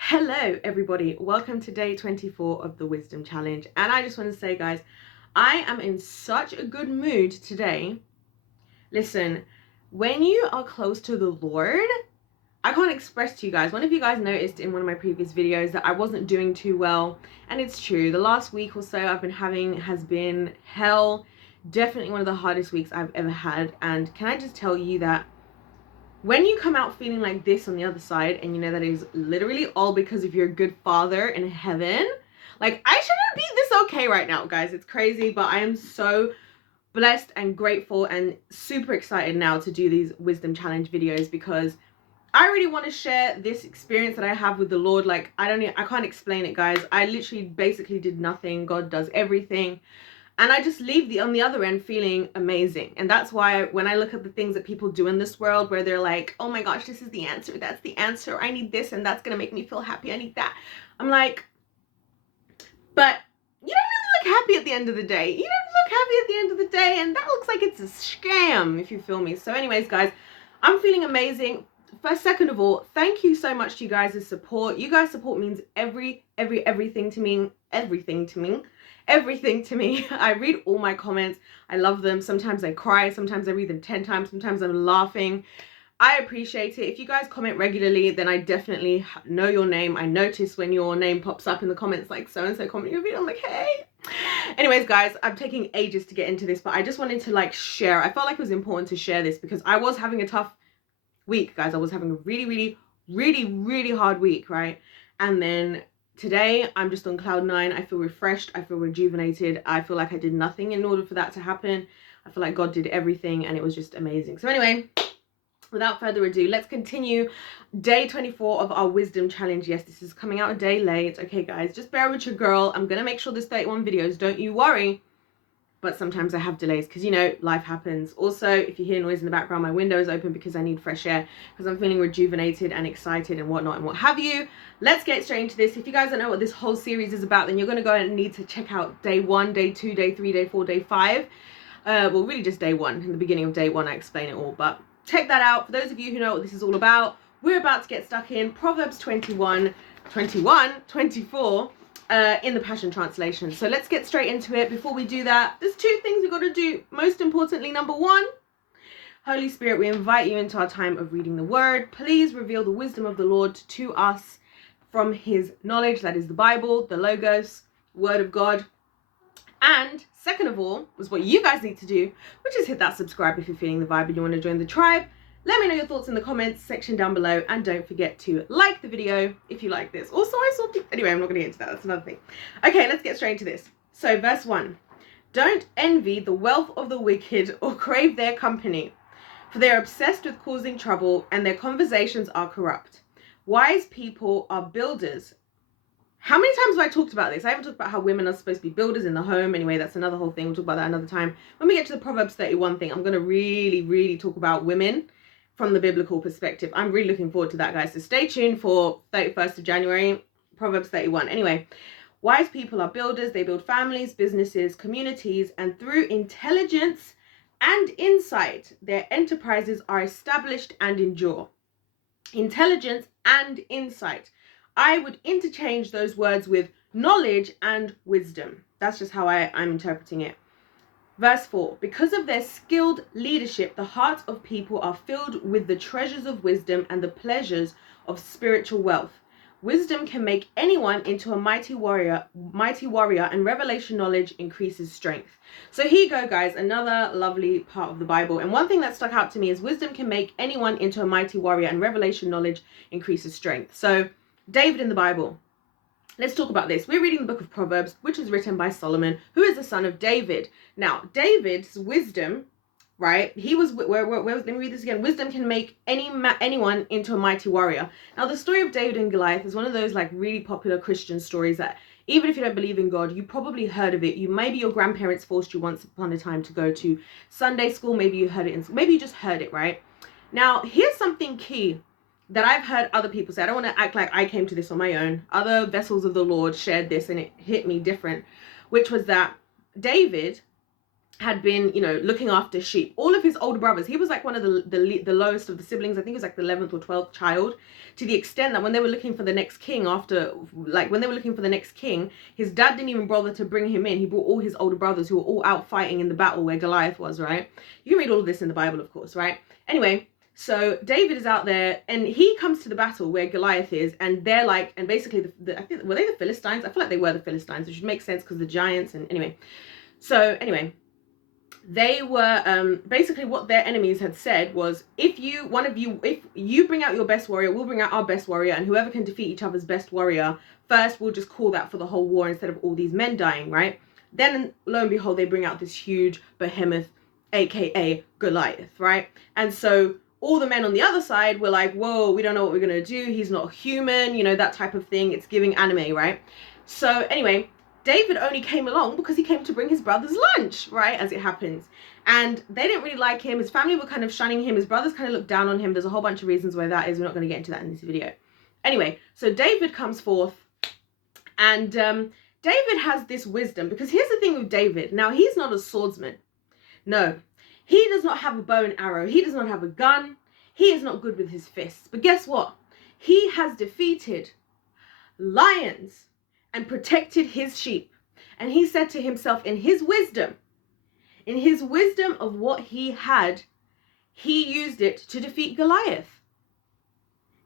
Hello everybody, welcome to day 24 of the Wisdom Challenge. And I just want to say, guys, I am in such a good mood today. Listen, when you are close to the Lord, I can't express to you guys. One of you guys noticed in one of my previous videos that I wasn't doing too well, and it's true. The last week or so I've been having has been hell. Definitely one of the hardest weeks I've ever had. And can I just tell you that when you come out feeling like this on the other side, and you know that is literally all because of your good Father in heaven, like, I shouldn't be this okay right now, guys. It's crazy, but I am so blessed and grateful and super excited now to do these Wisdom Challenge videos, because I really want to share this experience that I have with the Lord. Like, I can't explain it, guys. I literally basically did nothing. God does everything. And I just leave on the other end feeling amazing. And that's why when I look at the things that people do in this world, where they're like, oh my gosh, this is the answer, that's the answer, I need this and that's gonna make me feel happy, I need that. I'm like, but you don't really look happy at the end of the day. You don't look happy at the end of the day, and that looks like it's a scam, if you feel me. So anyways, guys, I'm feeling amazing. First, second of all, thank you so much to you guys' support. You guys' support means everything to me. Everything to me. I read all my comments. I love them. Sometimes I cry. Sometimes I read them 10 times. Sometimes I'm laughing. I appreciate it. If you guys comment regularly, then I definitely know your name. I notice when your name pops up in the comments, like so-and-so comment your video. I'm like, hey. Anyways, guys, I'm taking ages to get into this, but I just wanted to like share. I felt like it was important to share this because I was having a tough week, guys. I was having a really hard week, right? And then today I'm just on cloud nine. I feel refreshed. I feel rejuvenated. I feel like I did nothing in order for that to happen. I feel like God did everything, and it was just amazing. So anyway, without further ado, let's continue day 24 of our Wisdom Challenge. Yes, this is coming out a day late. Okay, guys, just bear with your girl. I'm gonna make sure there's 31 videos. Don't you worry. But sometimes I have delays because, you know, life happens. Also, if you hear noise in the background, my window is open because I need fresh air, because I'm feeling rejuvenated and excited and whatnot and what have you. Let's get straight into this. If you guys don't know what this whole series is about, then you're going to go and need to check out day 1, day 2, day 3, day 4, day 5. Well, really just day 1. In the beginning of day 1, I explain it all. But check that out. For those of you who know what this is all about, we're about to get stuck in Proverbs 24, in the Passion Translation. So let's get straight into it. Before we do that, there's 2 things we've got to do. Most importantly, number 1, Holy Spirit, we invite you into our time of reading the Word. Please reveal the wisdom of the Lord to us from His knowledge, that is the Bible, the Logos, Word of God. And second of all, is what you guys need to do, which is hit that subscribe if you're feeling the vibe and you want to join the tribe. Let me know your thoughts in the comments section down below, and don't forget to like the video if you like this. Also, I saw people... Anyway, I'm not going to get into that. That's another thing. Okay, let's get straight into this. So, verse 1. Don't envy the wealth of the wicked or crave their company, for they are obsessed with causing trouble, and their conversations are corrupt. Wise people are builders. How many times have I talked about this? I haven't talked about how women are supposed to be builders in the home. Anyway, that's another whole thing. We'll talk about that another time. When we get to the Proverbs 31 thing, I'm going to really talk about women from the biblical perspective. I'm really looking forward to that, guys. So stay tuned for 31st of January, Proverbs 31. Anyway, wise people are builders. They build families, businesses, communities, and through intelligence and insight, their enterprises are established and endure. Intelligence and insight. I would interchange those words with knowledge and wisdom. That's just how I'm interpreting it. Verse 4, because of their skilled leadership, the hearts of people are filled with the treasures of wisdom and the pleasures of spiritual wealth. Wisdom can make anyone into a mighty warrior, and revelation knowledge increases strength. So here you go, guys, another lovely part of the Bible. And one thing that stuck out to me is wisdom can make anyone into a mighty warrior, and revelation knowledge increases strength. So David in the Bible. Let's talk about this. We're reading the book of Proverbs, which was written by Solomon, who is the son of David. Now, David's wisdom, right? He was, let me read this again. Wisdom can make anyone into a mighty warrior. Now, the story of David and Goliath is one of those like really popular Christian stories that even if you don't believe in God, you probably heard of it. Maybe your grandparents forced you once upon a time to go to Sunday school. Maybe you heard it, maybe you just heard it, right? Now, here's something key that I've heard other people say. I don't want to act like I came to this on my own. Other vessels of the Lord shared this and it hit me different, which was that David had been, you know, looking after sheep. All of his older brothers, he was like one of the lowest of the siblings. I think he was like the 11th or 12th child, to the extent that when they were looking for the next king his dad didn't even bother to bring him in. He brought all his older brothers, who were all out fighting in the battle where Goliath was, right? You can read all of this in the Bible, of course, right? Anyway, so David is out there and he comes to the battle where Goliath is, and they're like, and basically I think, were they the Philistines? I feel like they were the Philistines, which should make sense because the giants. And anyway, they were basically, what their enemies had said was, if you bring out your best warrior, we'll bring out our best warrior, and whoever can defeat each other's best warrior first, we'll just call that for the whole war instead of all these men dying, right? Then lo and behold, they bring out this huge behemoth, aka Goliath, right? And so all the men on the other side were like, whoa, we don't know what we're gonna do, he's not human, you know, that type of thing. It's giving anime, right? So anyway, David only came along because he came to bring his brothers lunch, right, as it happens. And they didn't really like him. His family were kind of shunning him. His brothers kind of looked down on him. There's a whole bunch of reasons why that is. We're not going to get into that in this video. Anyway, so David comes forth, and David has this wisdom, because here's the thing with David. Now, he's not a swordsman. No, he does not have a bow and arrow. He does not have a gun. He is not good with his fists. But guess what? He has defeated lions and protected his sheep. And he said to himself, in his wisdom of what he had, he used it to defeat Goliath.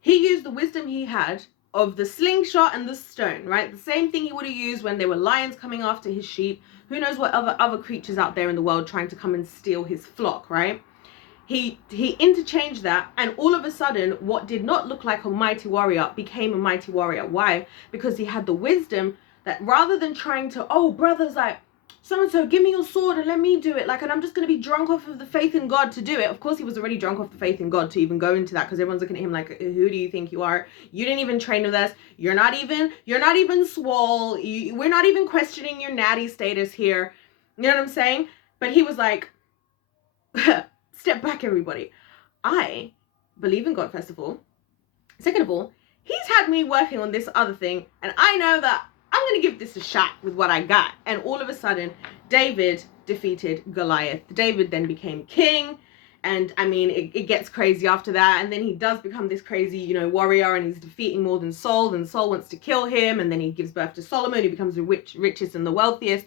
He used the wisdom he had of the slingshot and the stone, right? The same thing he would have used when there were lions coming after his sheep. Who knows what other creatures out there in the world trying to come and steal his flock, right? He interchanged that, and all of a sudden, what did not look like a mighty warrior became a mighty warrior. Why? Because he had the wisdom that rather than trying to, oh, brothers, like, so-and-so, give me your sword and let me do it. Like, and I'm just going to be drunk off of the faith in God to do it. Of course, he was already drunk off the faith in God to even go into that, because everyone's looking at him like, who do you think you are? You didn't even train with us. You're not even swole. We're not even questioning your natty status here. You know what I'm saying? But he was like, step back, everybody. I believe in God, first of all. Second of all, he's had me working on this other thing, and I know that I'm going to give this a shot with what I got. And all of a sudden, David defeated Goliath. David then became king. And I mean, it gets crazy after that. And then he does become this crazy, you know, warrior, and he's defeating more than Saul. And Saul wants to kill him. And then he gives birth to Solomon, who becomes the richest and the wealthiest.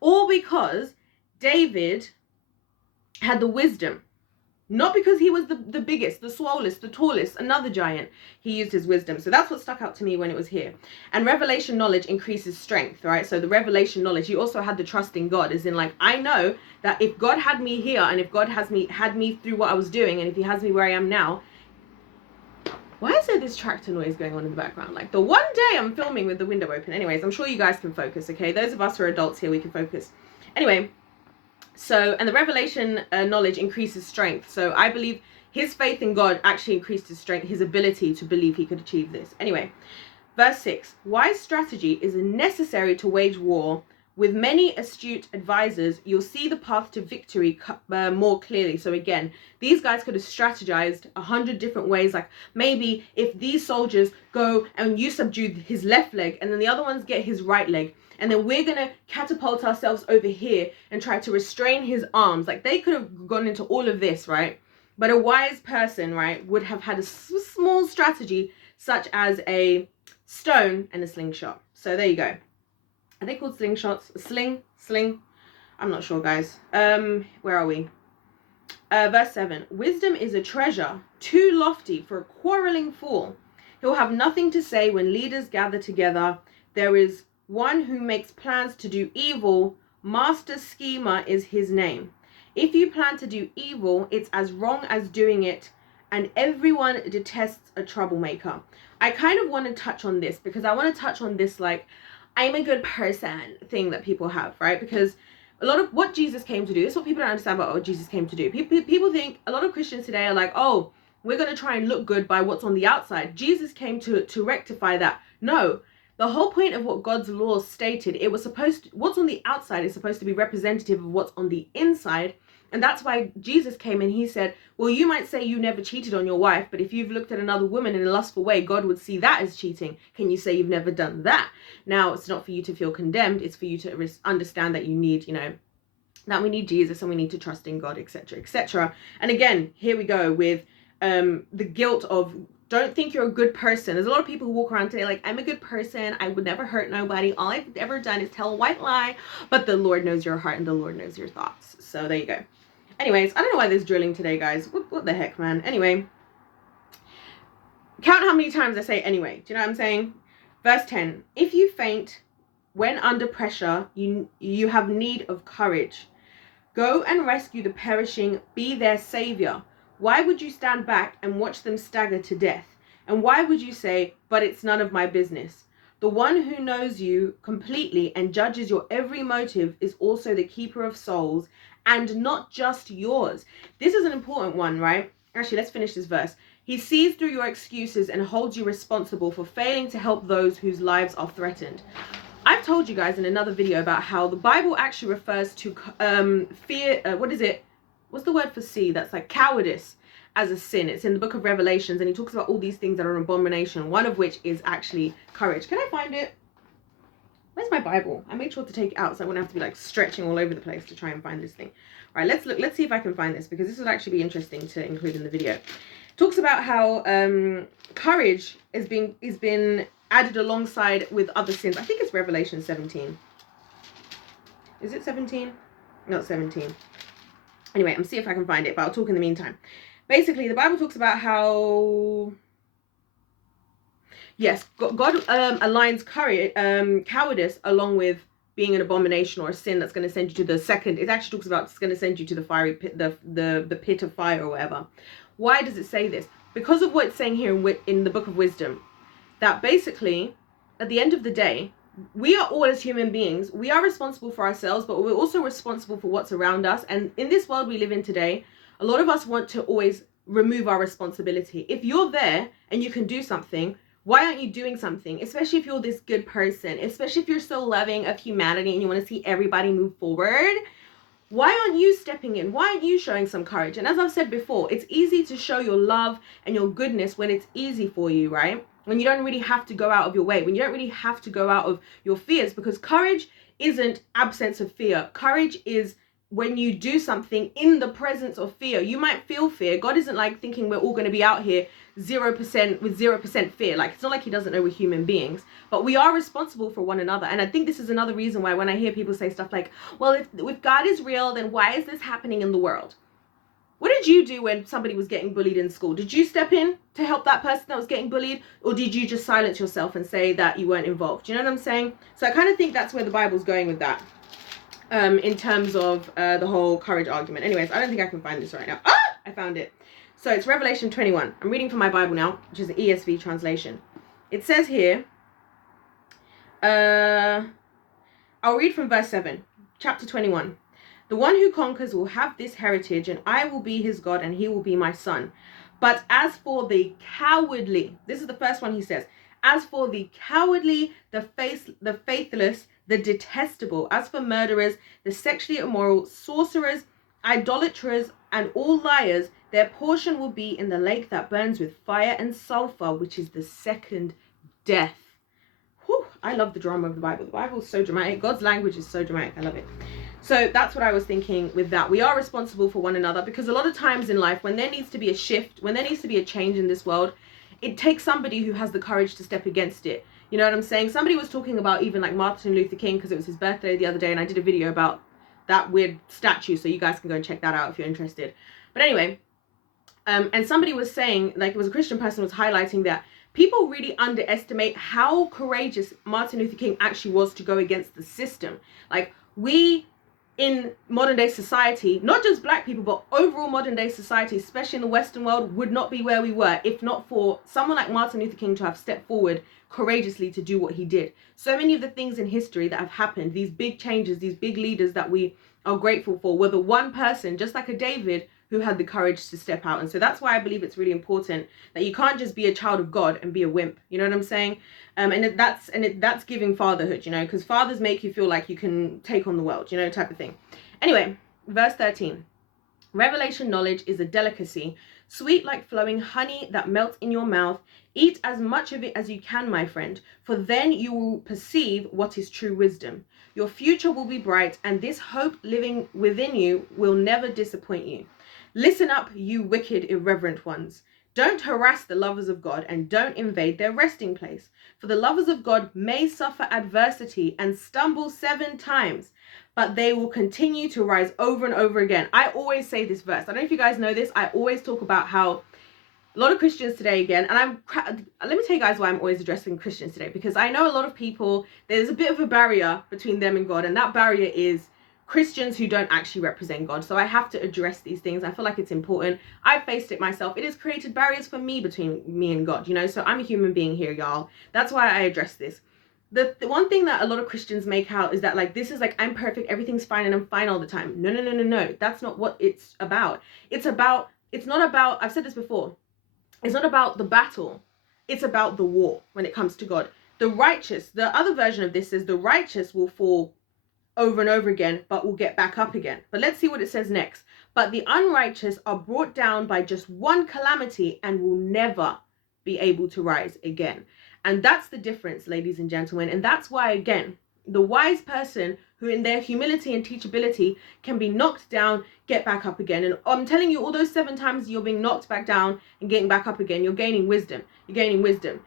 All because David had the wisdom. Not because he was the biggest, the swollest, the tallest, another giant. He used his wisdom. So that's what stuck out to me when it was here. And revelation knowledge increases strength, right? So the revelation knowledge, you also had the trust in God, as in, like, I know that if God had me here, and if God had me through what I was doing, and if he has me where I am now. Why is there this tractor noise going on in the background? Like, the one day I'm filming with the window open. Anyways, I'm sure you guys can focus, okay? Those of us who are adults here, we can focus. Anyway. So, and the revelation knowledge increases strength. So I believe his faith in God actually increased his strength, his ability to believe he could achieve this. Anyway, verse 6. Wise strategy is necessary to wage war. With many astute advisors, you'll see the path to victory more clearly. So again, these guys could have strategized 100 different ways. Like, maybe if these soldiers go and you subdue his left leg, and then the other ones get his right leg, and then we're going to catapult ourselves over here and try to restrain his arms. Like, they could have gone into all of this, right? But a wise person, right, would have had a small strategy, such as a stone and a slingshot. So there you go. Are they called slingshots? Sling? I'm not sure, guys. Where are we? Verse 7. Wisdom is a treasure too lofty for a quarreling fool. He'll have nothing to say when leaders gather together. There is one who makes plans to do evil. Master schemer is his name. If you plan to do evil, it's as wrong as doing it, and everyone detests a troublemaker. I kind of want to touch on this, because I want to touch on this, like, I'm a good person thing that people have, right? Because a lot of what Jesus came to do, this is what people don't understand about what Jesus came to do. People think, a lot of Christians today are like, oh, we're going to try and look good by what's on the outside. Jesus came to rectify that. No. The whole point of what God's law stated, it was what's on the outside is supposed to be representative of what's on the inside. And that's why Jesus came and he said, well, you might say you never cheated on your wife, but if you've looked at another woman in a lustful way, God would see that as cheating. Can you say you've never done that? Now, it's not for you to feel condemned. It's for you to understand that you need, that we need Jesus and we need to trust in God, etc., etc. And again, here we go with the guilt of, don't think you're a good person. There's a lot of people who walk around today like, I'm a good person, I would never hurt nobody, all I've ever done is tell a white lie. But the Lord knows your heart and the Lord knows your thoughts. So there you go. Anyways, I don't know why there's drilling today, guys. What the heck, man. Anyway, count how many times I say anyway. Do you know what I'm saying? Verse 10, if you faint when under pressure, you have need of courage. Go and rescue the perishing, be their savior. Why would you stand back and watch them stagger to death? And why would you say, but it's none of my business? The one who knows you completely and judges your every motive is also the keeper of souls, and not just yours. This is an important one, right? Actually, let's finish this verse. He sees through your excuses and holds you responsible for failing to help those whose lives are threatened. I've told you guys in another video about how the Bible actually refers to fear. What's the word for C? That's like cowardice as a sin. It's in the book of Revelations, and he talks about all these things that are an abomination, one of which is actually courage. Can I find it? Where's my Bible? I made sure to take it out so I wouldn't have to be like stretching all over the place to try and find this thing. All right, let's look. Let's see if I can find this, because this would actually be interesting to include in the video. Talks about how courage is been added alongside with other sins. I think it's Revelation 17. Is it 17? Not 17. Anyway, I'm see if I can find it, but I'll talk in the meantime. Basically, the Bible talks about how, yes, God aligns cowardice along with being an abomination or a sin that's going to send you to the second. It actually talks about it's going to send you to the fiery pit, the pit of fire or whatever. Why does it say this? Because of what it's saying here in the book of wisdom, that basically at the end of the day, we are all, as human beings, we are responsible for ourselves, but we're also responsible for what's around us. And in this world we live in today, a lot of us want to always remove our responsibility. If you're there and you can do something, why aren't you doing something? Especially if you're this good person, especially if you're so loving of humanity and you want to see everybody move forward. Why aren't you stepping in? Why aren't you showing some courage? And as I've said before, it's easy to show your love and your goodness when it's easy for you, right? When you don't really have to go out of your way, when you don't really have to go out of your fears, because courage isn't absence of fear. Courage is when you do something in the presence of fear. You might feel fear. God isn't like thinking we're all going to be out here 0% with 0% fear. Like, it's not like he doesn't know we're human beings, but we are responsible for one another. And I think this is another reason why when I hear people say stuff like, well, if God is real, then why is this happening in the world? What did you do when somebody was getting bullied in school? Did you step in to help that person that was getting bullied? Or did you just silence yourself and say that you weren't involved? Do you know what I'm saying? So I kind of think that's where the Bible's going with that. In terms of the whole courage argument. Anyways, I don't think I can find this right now. Ah! I found it. So it's Revelation 21. I'm reading from my Bible now, which is the ESV translation. It says here, I'll read from verse 7, chapter 21. The one who conquers will have this heritage, and I will be his God, and he will be my son. But as for the cowardly, this is the first one he says, as for the cowardly, the faithless, the detestable, as for murderers, the sexually immoral, sorcerers, idolaters, and all liars, their portion will be in the lake that burns with fire and sulfur, which is the second death. Whew, I love the drama of the Bible. The Bible is so dramatic. God's language is so dramatic. I love it. So that's what I was thinking with that. We are responsible for one another, because a lot of times in life, when there needs to be a shift, when there needs to be a change in this world, it takes somebody who has the courage to step against it. You know what I'm saying? Somebody was talking about even like Martin Luther King, because it was his birthday the other day, and I did a video about that weird statue, so you guys can go and check that out if you're interested. But anyway, and somebody was saying, like, it was a Christian person was highlighting that people really underestimate how courageous Martin Luther King actually was to go against the system. Like, we in modern day society, not just black people, but overall modern day society, especially in the Western world, would not be where we were if not for someone like Martin Luther King to have stepped forward courageously to do what he did. So many of the things in history that have happened, these big changes, these big leaders that we are grateful for, were the one person, just like a David, who had the courage to step out. And so that's why I believe it's really important that you can't just be a child of God and be a wimp. You know what I'm saying? And that's giving fatherhood, you know, because fathers make you feel like you can take on the world, you know, type of thing. Anyway, verse 13. Revelation knowledge is a delicacy, sweet like flowing honey that melts in your mouth. Eat as much of it as you can, my friend, for then you will perceive what is true wisdom. Your future will be bright, and this hope living within you will never disappoint you. Listen up, you wicked, irreverent ones. Don't harass the lovers of God, and don't invade their resting place. For the lovers of God may suffer adversity and stumble 7 times, but they will continue to rise over and over again. I always say this verse. I don't know if you guys know this. I always talk about how a lot of Christians today, again, and let me tell you guys why I'm always addressing Christians today, because I know a lot of people, there's a bit of a barrier between them and God, and that barrier is Christians who don't actually represent God. So I have to address these things. I feel like it's important. I've faced it myself. It has created barriers for me between me and God, you know, so I'm a human being here, y'all. That's why I address this. The one thing that a lot of Christians make out is that, like, this is like, I'm perfect, everything's fine, and I'm fine all the time. No. That's not what it's about. It's not about, I've said this before, it's not about the battle. It's about the war when it comes to God. The righteous, the other version of this says the righteous will fall over and over again, but will get back up again. But let's see what it says next. But the unrighteous are brought down by just one calamity and will never be able to rise again. And that's the difference, ladies and gentlemen. And that's why, again, the wise person who in their humility and teachability can be knocked down, get back up again. And I'm telling you, all those 7 times you're being knocked back down and getting back up again, you're gaining wisdom. You're gaining wisdom,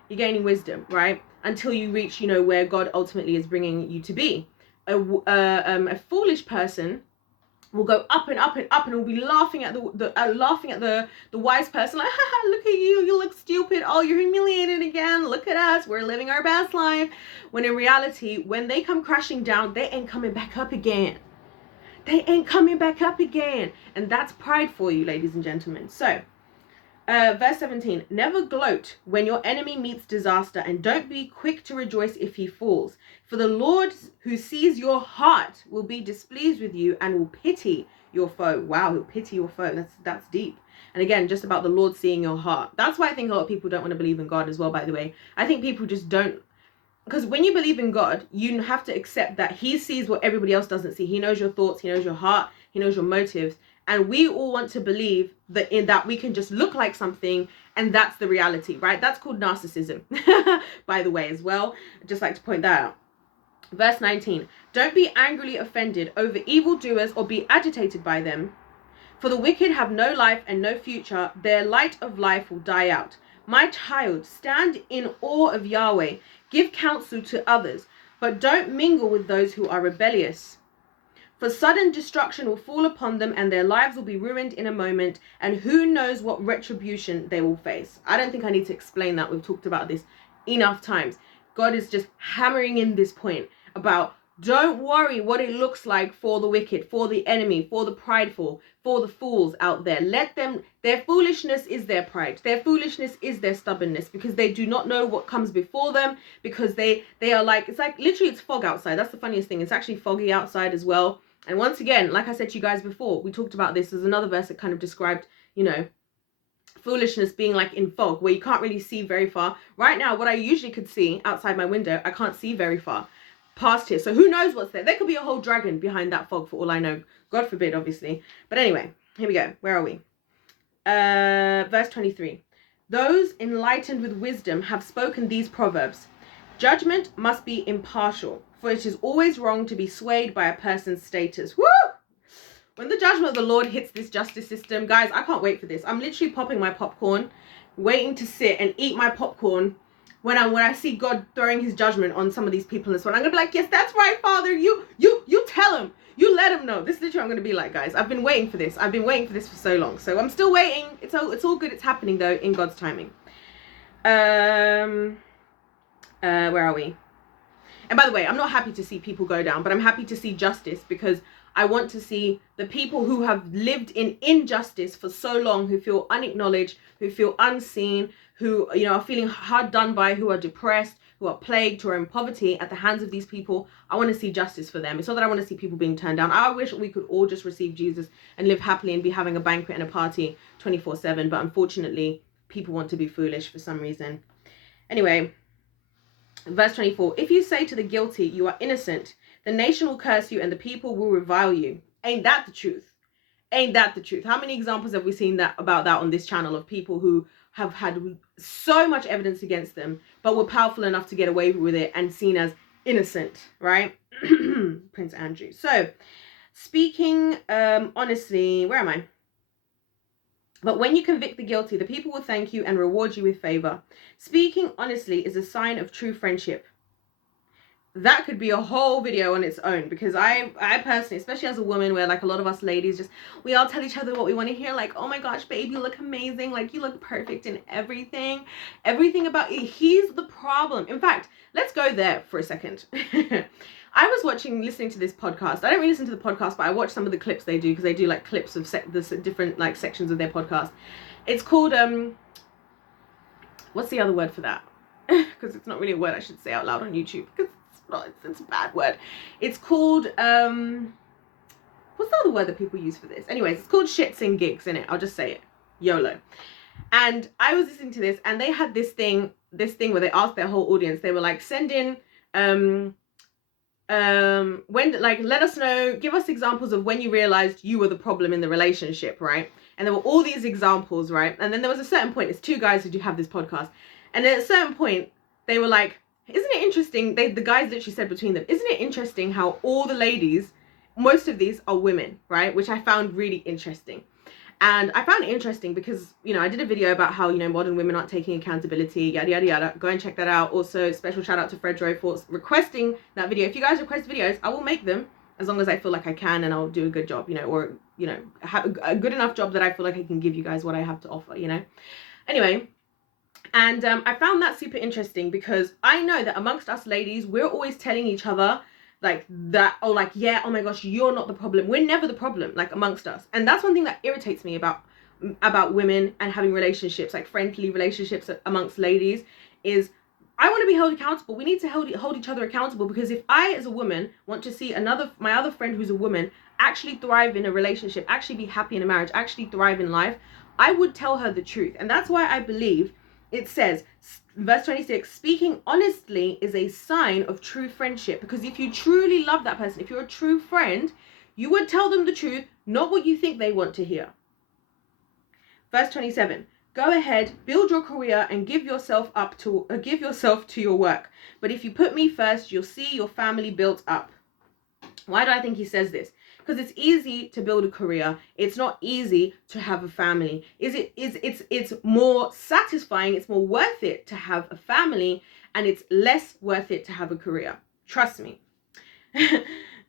right? Until you reach, you know, where God ultimately is bringing you to be. A foolish person will go up and up and up and will be laughing at the wise person, like, haha, look at you, you look stupid, oh, you're humiliated again, look at us, we're living our best life. When in reality, when they come crashing down, they ain't coming back up again. And that's pride for you, ladies and gentlemen. So verse 17, never gloat when your enemy meets disaster, and don't be quick to rejoice if he falls. For the Lord who sees your heart will be displeased with you and will pity your foe. Wow, he'll pity your foe. That's deep. And again, just about the Lord seeing your heart. That's why I think a lot of people don't want to believe in God as well, by the way. I think people just don't. Because when you believe in God, you have to accept that he sees what everybody else doesn't see. He knows your thoughts. He knows your heart. He knows your motives. And we all want to believe that in that we can just look like something and that's the reality, right? That's called narcissism, by the way, as well. I'd just like to point that out. Verse 19, don't be angrily offended over evildoers or be agitated by them. For the wicked have no life and no future. Their light of life will die out. My child, stand in awe of Yahweh. Give counsel to others, but don't mingle with those who are rebellious. For sudden destruction will fall upon them, and their lives will be ruined in a moment, and who knows what retribution they will face. I don't think I need to explain that. We've talked about this enough times. God is just hammering in this point about, don't worry what it looks like for the wicked, for the enemy, for the prideful, for the fools out there. Let them, their foolishness is their pride. Their foolishness is their stubbornness, because they do not know what comes before them, because they are like, it's like, literally it's fog outside. That's the funniest thing. It's actually foggy outside as well. And once again, like I said to you guys before, we talked about this. There's another verse that kind of described, you know, foolishness being like in fog, where you can't really see very far. Right now, what I usually could see outside my window, I can't see very far past here. So who knows what's there? There could be a whole dragon behind that fog for all I know. God forbid, obviously. But anyway, here we go. Where are we? Verse 23. Those enlightened with wisdom have spoken these proverbs. Judgment must be impartial, for it is always wrong to be swayed by a person's status. Woo! When the judgment of the Lord hits this justice system, guys, I can't wait for this. I'm literally popping my popcorn, waiting to sit and eat my popcorn when I see God throwing his judgment on some of these people in this one. I'm gonna be like, yes, that's right, Father. You tell him. You let him know. This is literally what I'm gonna be like, guys. I've been waiting for this. I've been waiting for this for so long. So I'm still waiting. It's all good. It's happening though in God's timing. Where are we? And by the way, I'm not happy to see people go down, but I'm happy to see justice, because I want to see the people who have lived in injustice for so long, who feel unacknowledged, who feel unseen, who, you know, are feeling hard done by, who are depressed, who are plagued, who are in poverty at the hands of these people. I want to see justice for them. It's not that I want to see people being turned down. I wish we could all just receive Jesus and live happily and be having a banquet and a party 24/7. But unfortunately, people want to be foolish for some reason. Anyway, verse 24, if you say to the guilty, you are innocent, the nation will curse you and the people will revile you. Ain't that the truth? Ain't that the truth? How many examples have we seen about that on this channel of people who have had so much evidence against them, but were powerful enough to get away with it and seen as innocent, right? Prince Andrew. So, speaking honestly, where am I? But when you convict the guilty, the people will thank you and reward you with favor. Speaking honestly is a sign of true friendship. That could be a whole video on its own, because I personally, especially as a woman, where like a lot of us ladies just, we all tell each other what we want to hear, like, oh my gosh, babe, you look amazing, like you look perfect in everything about you. He's the problem. In fact, let's go there for a second. I was listening to this podcast. I don't really listen to the podcast, but I watch some of the clips they do, because they do like clips of the different like sections of their podcast. It's called what's the other word for that? Because it's not really a word I should say out loud on YouTube, because it's a bad word. It's called what's the other word that people use for this? Anyways, it's called shits and gigs, innit? I'll just say it. YOLO. And I was listening to this, and they had this thing where they asked their whole audience, they were like, send in when, like, let us know, give us examples of when you realized you were the problem in the relationship, right? And there were all these examples, right? And then there was a certain point, it's two guys who do have this podcast, and at a certain point they were like, isn't it interesting, the guys literally said between them, isn't it interesting how all the ladies, most of these are women, right? Which I found really interesting. And I found it interesting because, you know, I did a video about how, you know, modern women aren't taking accountability, yada, yada, yada. Go and check that out. Also, special shout out to Fredro for requesting that video. If you guys request videos, I will make them as long as I feel like I can, and I'll do a good job, you know, or, you know, have a good enough job that I feel like I can give you guys what I have to offer, you know. Anyway, and I found that super interesting, because I know that amongst us ladies, we're always telling each other like that, oh, like, yeah, oh my gosh, you're not the problem. We're never the problem, like, amongst us. And that's one thing that irritates me about women and having relationships, like friendly relationships amongst ladies, is I want to be held accountable. We need to hold each other accountable, because if I, as a woman, want to see my other friend who's a woman actually thrive in a relationship, actually be happy in a marriage, actually thrive in life, I would tell her the truth. And that's why I believe it says, verse 26, speaking honestly is a sign of true friendship. Because if you truly love that person, if you're a true friend, you would tell them the truth, not what you think they want to hear. Verse 27, go ahead, build your career and give yourself to your work. But if you put me first, you'll see your family built up. Why do I think he says this? Because it's easy to build a career. It's not easy to have a family. It's more satisfying, it's more worth it to have a family, and it's less worth it to have a career. Trust me.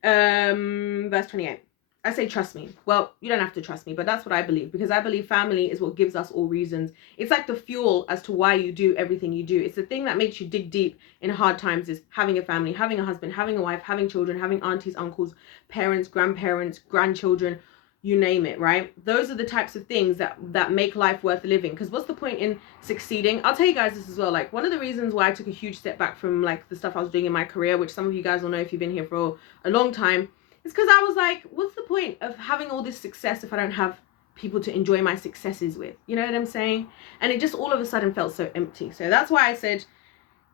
Verse 28. I say trust me. Well, you don't have to trust me, but that's what I believe, because I believe family is what gives us all reasons. It's like the fuel as to why you do everything you do. It's the thing that makes you dig deep in hard times, is having a family, having a husband, having a wife, having children, having aunties, uncles, parents, grandparents, grandchildren, you name it, right? Those are the types of things that make life worth living. Because what's the point in succeeding? I'll tell you guys this as well. Like, one of the reasons why I took a huge step back from like the stuff I was doing in my career, which some of you guys will know if you've been here for a long time, it's because I was like, what's the point of having all this success if I don't have people to enjoy my successes with? You know what I'm saying? And it just all of a sudden felt so empty. So that's why I said,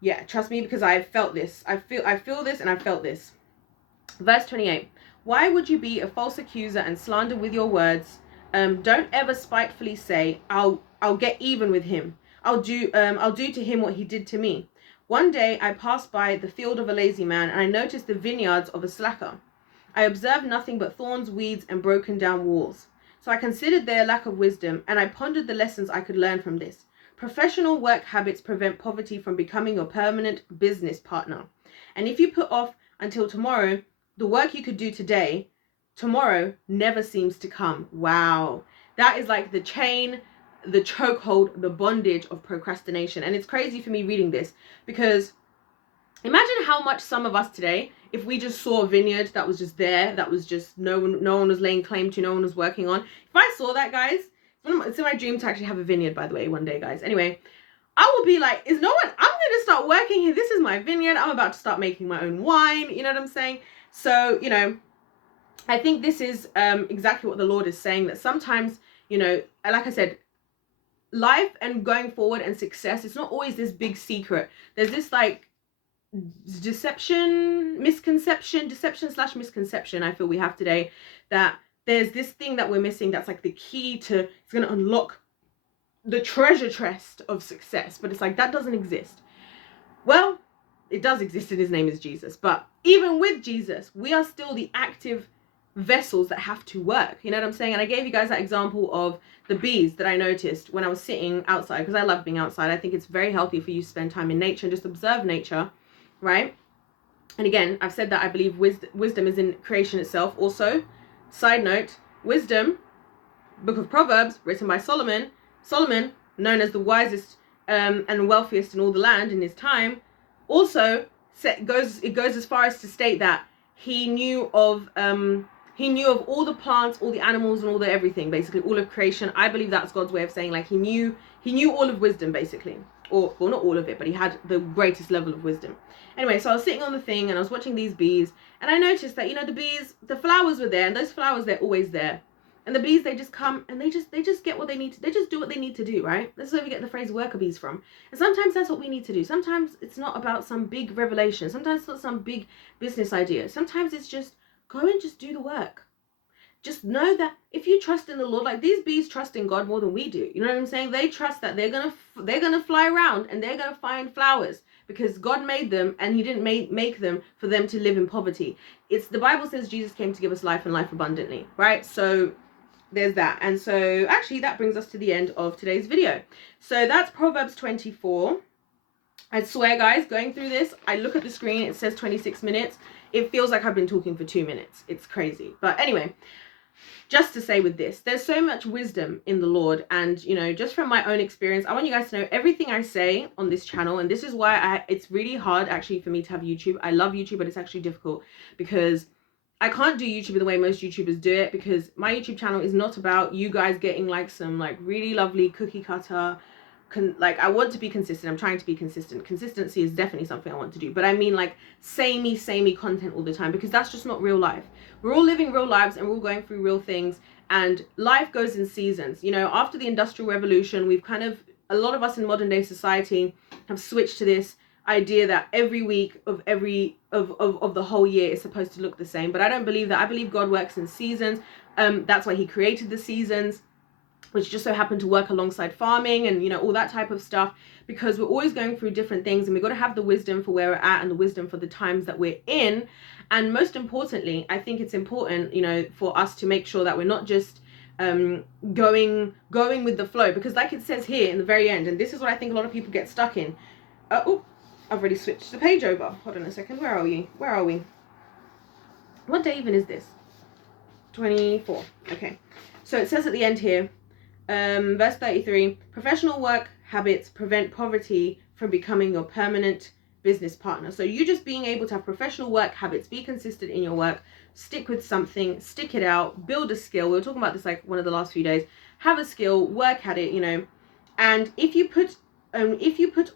yeah, trust me, because I felt this. I feel this, and I felt this. Verse 28. Why would you be a false accuser and slander with your words? Don't ever spitefully say, I'll get even with him. I'll do to him what he did to me. One day I passed by the field of a lazy man, and I noticed the vineyards of a slacker. I observed nothing but thorns, weeds, and broken down walls. So I considered their lack of wisdom, and I pondered the lessons I could learn from this. Professional work habits prevent poverty from becoming your permanent business partner. And if you put off until tomorrow the work you could do today, tomorrow never seems to come. Wow. That is like the chain, the chokehold, the bondage of procrastination. And it's crazy for me reading this, because imagine how much some of us today, if we just saw a vineyard that was just there, that was just no one was laying claim to, no one was working on. If I saw that, guys, it's in my dream to actually have a vineyard, by the way, one day, guys. Anyway, I would be like, I'm going to start working here. This is my vineyard. I'm about to start making my own wine. You know what I'm saying? So, you know, I think this is exactly what the Lord is saying, that sometimes, you know, like I said, life and going forward and success, it's not always this big secret. There's this like deception/misconception I feel we have today, that there's this thing that we're missing that's like the key to, it's going to unlock the treasure chest of success. But it's like, that doesn't exist. Well, it does exist, and his name is Jesus. But even with Jesus, we are still the active vessels that have to work. You know what I'm saying? And I gave you guys that example of the bees that I noticed when I was sitting outside, because I love being outside. I think it's very healthy for you to spend time in nature and just observe nature, right? And again, I've said that I believe wisdom is in creation itself. Also, side note, wisdom, book of Proverbs, written by Solomon, known as the wisest and wealthiest in all the land in his time, also it goes as far as to state that he knew of all the plants, all the animals, and all the everything, basically all of creation. I believe that's God's way of saying, like, he knew all of wisdom, basically. Or, well, not all of it, but he had the greatest level of wisdom. Anyway, so I was sitting on the thing and I was watching these bees, and I noticed that, you know, the bees, the flowers were there, and those flowers, they're always there. And the bees, they just come and they just get what they need to, they just do what they need to do, right? That's where we get the phrase worker bees from. And sometimes that's what we need to do. Sometimes it's not about some big revelation. Sometimes it's not some big business idea. Sometimes it's just go and just do the work. Just know that if you trust in the Lord, like these bees trust in God more than we do. You know what I'm saying? They trust that they're gonna fly around and they're gonna find flowers because God made them, and he didn't make them for them to live in poverty. It's the Bible says Jesus came to give us life and life abundantly, right? So there's that. And so actually that brings us to the end of today's video. So that's Proverbs 24. I swear, guys, going through this, I look at the screen, it says 26 minutes. It feels like I've been talking for 2 minutes. It's crazy. But anyway, just to say with this, there's so much wisdom in the Lord. And, you know, just from my own experience, I want you guys to know everything I say on this channel. And this is why it's really hard actually for me to have YouTube. I love YouTube, but it's actually difficult because I can't do YouTube the way most YouTubers do it, because my YouTube channel is not about you guys getting like some like really lovely cookie cutter. Like, I want to be consistent. I'm trying to be consistent. Consistency is definitely something I want to do. But I mean like samey content all the time, because that's just not real life. We're all living real lives and we're all going through real things, and life goes in seasons. You know, after the Industrial Revolution, we've kind of, a lot of us in modern day society have switched to this idea that every week of the whole year is supposed to look the same. But I don't believe that. I believe God works in seasons. That's why he created the seasons, which just so happen to work alongside farming and, you know, all that type of stuff, because we're always going through different things, and we've got to have the wisdom for where we're at and the wisdom for the times that we're in. And most importantly, I think it's important, you know, for us to make sure that we're not just going with the flow, because like it says here in the very end, and this is what I think a lot of people get stuck in. I've already switched the page over. Hold on a second. Where are we? What day even is this? 24. Okay. So it says at the end here, verse 33, professional work habits prevent poverty from becoming your permanent business partner. So you just being able to have professional work habits, be consistent in your work, stick with something, stick it out, build a skill. We were talking about this like one of the last few days. Have a skill, work at it, you know. And if you put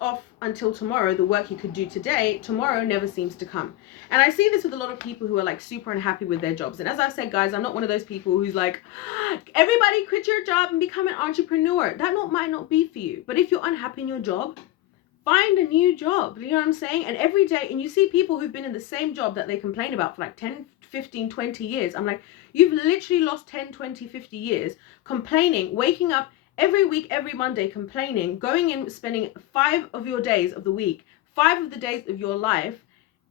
off until tomorrow the work you could do today, tomorrow never seems to come. And I see this with a lot of people who are like super unhappy with their jobs. And as I said, guys, I'm not one of those people who's like, everybody quit your job and become an entrepreneur. That might not be for you. But if you're unhappy in your job, find a new job. You know what I'm saying? And every day, and you see people who've been in the same job that they complain about for like 10, 15, 20 years. I'm like, you've literally lost 10, 20, 50 years complaining, waking up every week, every Monday, complaining, going in, spending 5 of your days of the week, 5 of the days of your life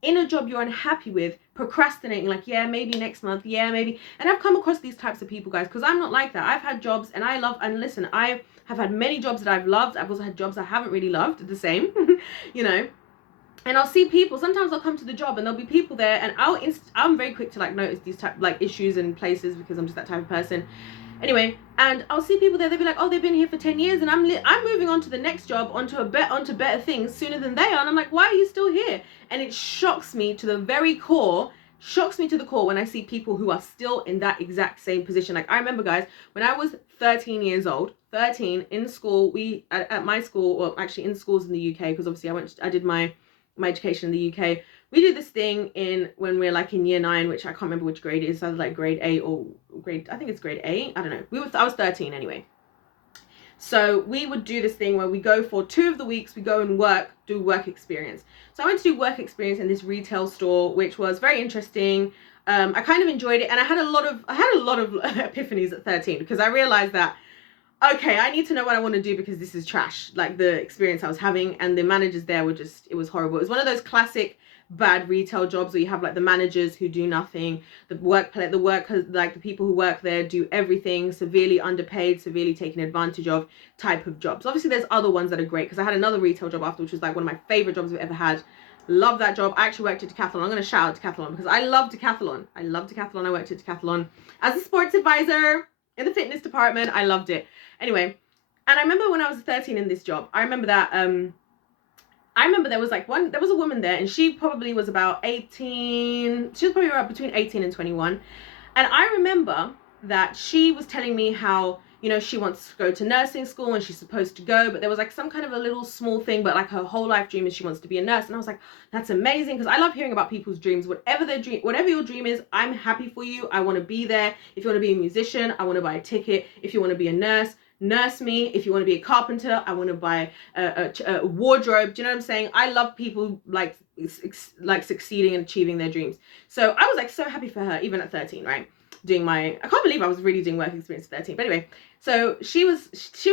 in a job you're unhappy with, procrastinating, like, yeah, maybe next month, yeah, maybe. And I've come across these types of people, guys, because I'm not like that. I've had jobs and I love, and listen, I have had many jobs that I've loved. I've also had jobs I haven't really loved, the same, you know. And I'll see people, sometimes I'll come to the job and there'll be people there, and I'm very quick to like notice these type like issues and places, because I'm just that type of person. Anyway, and I'll see people there, they'll be like, oh, they've been here for 10 years and I'm moving on to the next job, onto better things sooner than they are. And I'm like, why are you still here? And it shocks me to the very core, when I see people who are still in that exact same position. Like, I remember, guys, when I was 13 years old, 13, in school, at my school, well, actually in schools in the UK, because obviously I did my education in the UK. We do this thing when we're like in year 9, which I can't remember which grade it is, either like grade 8 or I think it's grade 8. I don't know. I was 13 anyway. So we would do this thing where we go for 2 of the weeks, we go and do work experience. So I went to do work experience in this retail store, which was very interesting. I kind of enjoyed it, and I had a lot of epiphanies at 13, because I realized that, okay, I need to know what I want to do, because this is trash. Like, the experience I was having, and the managers there were just, it was horrible. It was one of those classic bad retail jobs where you have like the managers who do nothing, the workers, like the people who work there do everything, severely underpaid, severely taken advantage of type of jobs. Obviously there's other ones that are great, because I had another retail job after, which was like one of my favorite jobs I've ever had. Love that job. I actually worked at Decathlon. I'm going to shout out Decathlon, because I love Decathlon. I worked at Decathlon as a sports advisor in the fitness department. I loved it. Anyway, and I remember when I was 13 in this job, I remember that there was a woman there, and she probably was about 18. She was probably about between 18 and 21. And I remember that she was telling me how, you know, she wants to go to nursing school and she's supposed to go, but there was like some kind of a little small thing, but like her whole life dream is she wants to be a nurse. And I was like, that's amazing, because I love hearing about people's dreams. Whatever your dream is, I'm happy for you. I want to be there. If you want to be a musician, I want to buy a ticket. If you want to be a nurse, nurse me. If you want to be a carpenter, I want to buy a wardrobe. Do you know what I'm saying? I love people like succeeding and achieving their dreams. So I was like so happy for her, even at 13, right? I can't believe I was really doing work experience at 13. But anyway, so she was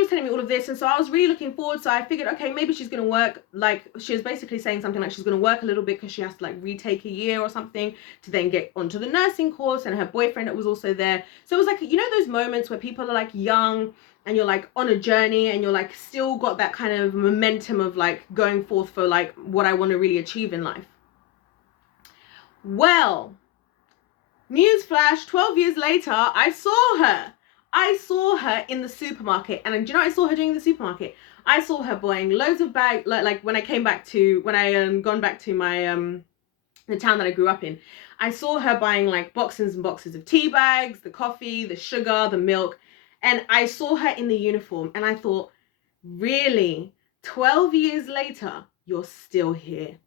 telling me all of this, and so I was really looking forward. So I figured, okay, maybe she's gonna work, like she was basically saying something like she's gonna work a little bit because she has to like retake a year or something to then get onto the nursing course, and her boyfriend that was also there. So it was like, you know, those moments where people are like young and you're like on a journey, and you're like still got that kind of momentum of like going forth for like what I want to really achieve in life. Well, newsflash, 12 years later, I saw her in the supermarket. And do you know what I saw her doing in the supermarket? I saw her buying loads of bags, like when I gone back to my the town that I grew up in. I saw her buying like boxes and boxes of tea bags, the coffee, the sugar, the milk. And I saw her in the uniform, and I thought, really, 12 years later, you're still here.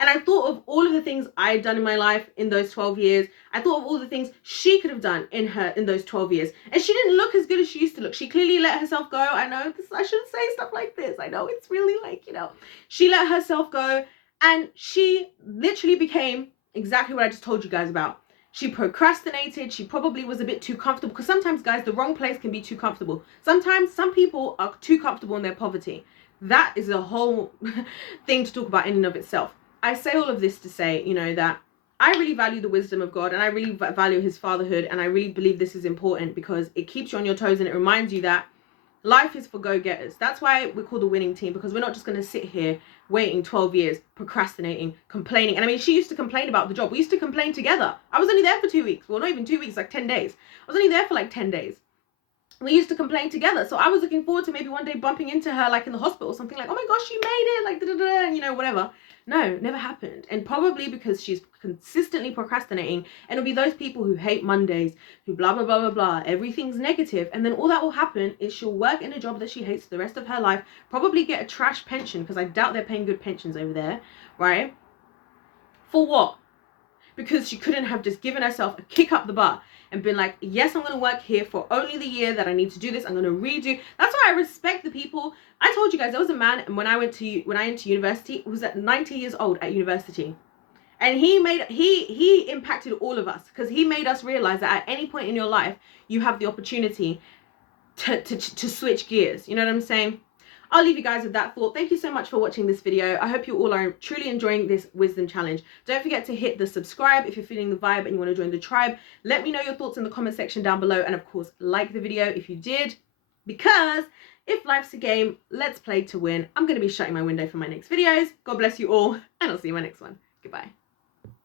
And I thought of all of the things I'd done in my life in those 12 years. I thought of all the things she could have done in those 12 years. And she didn't look as good as she used to look. She clearly let herself go. I know I shouldn't say stuff like this. I know it's really like, you know, she let herself go, and she literally became exactly what I just told you guys about. She procrastinated. She probably was a bit too comfortable, because sometimes, guys, the wrong place can be too comfortable. Sometimes some people are too comfortable in their poverty. That is a whole thing to talk about in and of itself. I say all of this to say, you know, that I really value the wisdom of God, and I really value his fatherhood, and I really believe this is important because it keeps you on your toes, and it reminds you that life is for go-getters. That's why we're called the winning team, because we're not just going to sit here waiting 12 years, procrastinating, complaining. And I mean, she used to complain about the job. We used to complain together. I was only there for 2 weeks. Well, not even 2 weeks, like 10 days. I was only there for like 10 days. We used to complain together. So I was looking forward to maybe one day bumping into her like in the hospital or something, like, oh my gosh, you made it, like da-da-da, you know, whatever. No, never happened. And probably because she's consistently procrastinating, and it'll be those people who hate Mondays, who blah, blah, blah, blah, blah. Everything's negative. And then all that will happen is she'll work in a job that she hates the rest of her life, probably get a trash pension, because I doubt they're paying good pensions over there, right? For what? Because she couldn't have just given herself a kick up the butt and been like, yes, I'm going to work here for only the year that I need to do this. I'm going to redo. That's why I respect the people. I told you guys, there was a man, and when I went to university, it was at 90 years old at university. And he impacted all of us, because he made us realize that at any point in your life, you have the opportunity to switch gears. You know what I'm saying? I'll leave you guys with that thought. Thank you so much for watching this video. I hope you all are truly enjoying this wisdom challenge. Don't forget to hit the subscribe if you're feeling the vibe and you want to join the tribe. Let me know your thoughts in the comment section down below. And of course, like the video if you did, because if life's a game, let's play to win. I'm going to be shutting my window for my next videos. God bless you all, and I'll see you in my next one. Goodbye.